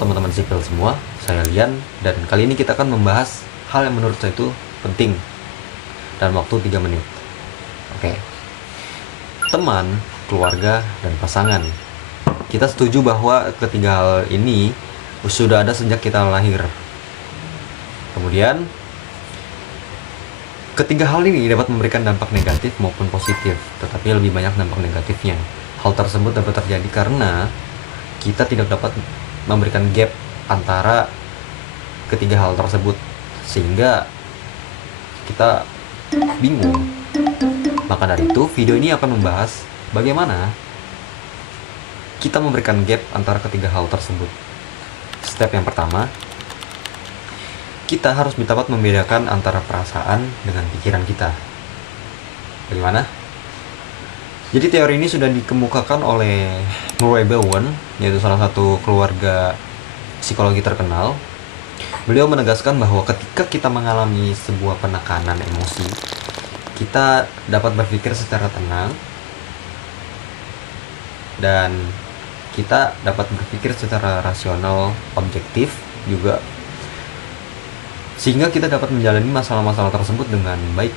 teman-teman sipil semua, saya Lian, dan kali ini kita akan membahas hal yang menurut saya itu penting dalam waktu 3 menit. Oke. Teman, keluarga, dan pasangan. Kita setuju bahwa ketiga hal ini sudah ada sejak kita lahir. Kemudian, ketiga hal ini dapat memberikan dampak negatif maupun positif, tetapi lebih banyak dampak negatifnya. Hal tersebut dapat terjadi karena kita tidak dapat memberikan gap antara ketiga hal tersebut, sehingga kita bingung. Maka dari itu, video ini akan membahas bagaimana kita memberikan gap antara ketiga hal tersebut. Step yang pertama, kita harus dapat membedakan antara perasaan dengan pikiran kita. Bagaimana? Jadi teori ini sudah dikemukakan oleh Murray Bowen, yaitu salah satu keluarga psikologi terkenal. Beliau menegaskan bahwa ketika kita mengalami sebuah penekanan emosi, kita dapat berpikir secara tenang dan kita dapat berpikir secara rasional, objektif juga, sehingga kita dapat menjalani masalah-masalah tersebut dengan baik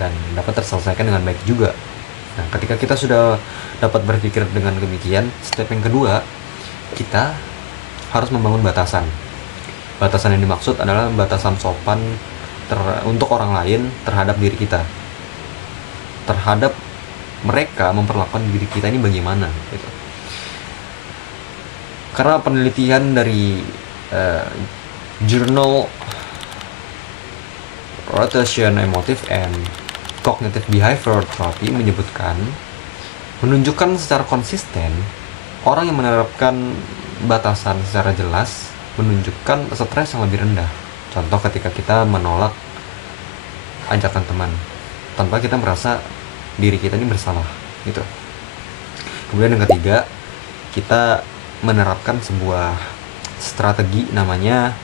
dan dapat terselesaikan dengan baik juga. Nah, ketika kita sudah dapat berpikir dengan demikian, step yang kedua, kita harus membangun batasan. Batasan yang dimaksud adalah batasan sopan untuk orang lain terhadap diri kita. Terhadap mereka memperlakukan diri kita ini bagaimana gitu. Karena penelitian dari Journal Rotation Emotive and Cognitive Behavioral Therapy menunjukkan secara konsisten orang yang menerapkan batasan secara jelas menunjukkan stres yang lebih rendah. Contoh ketika kita menolak ajakan teman tanpa kita merasa diri kita ini bersalah gitu. Kemudian yang ketiga, kita menerapkan sebuah strategi, namanya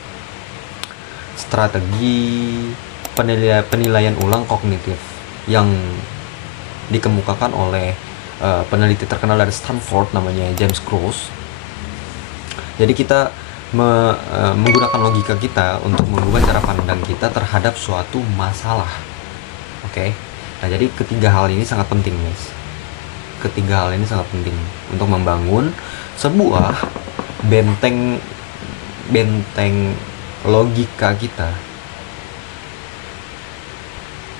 strategi penilaian ulang kognitif, yang dikemukakan oleh peneliti terkenal dari Stanford namanya James Krause. Jadi kita menggunakan logika kita untuk mengubah cara pandang kita terhadap suatu masalah. Oke. Nah, jadi ketiga hal ini sangat penting, guys. Ketiga hal ini sangat penting untuk membangun sebuah benteng logika kita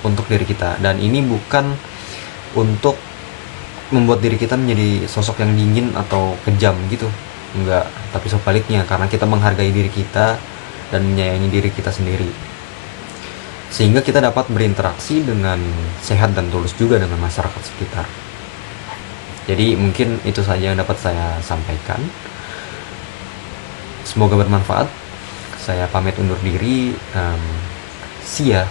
untuk diri kita. Dan ini bukan untuk membuat diri kita menjadi sosok yang dingin atau kejam gitu, enggak, tapi sebaliknya, karena kita menghargai diri kita dan menyayangi diri kita sendiri, sehingga kita dapat berinteraksi dengan sehat dan tulus juga dengan masyarakat sekitar. Jadi mungkin itu saja yang dapat saya sampaikan. Semoga bermanfaat. Saya pamit undur diri. See ya.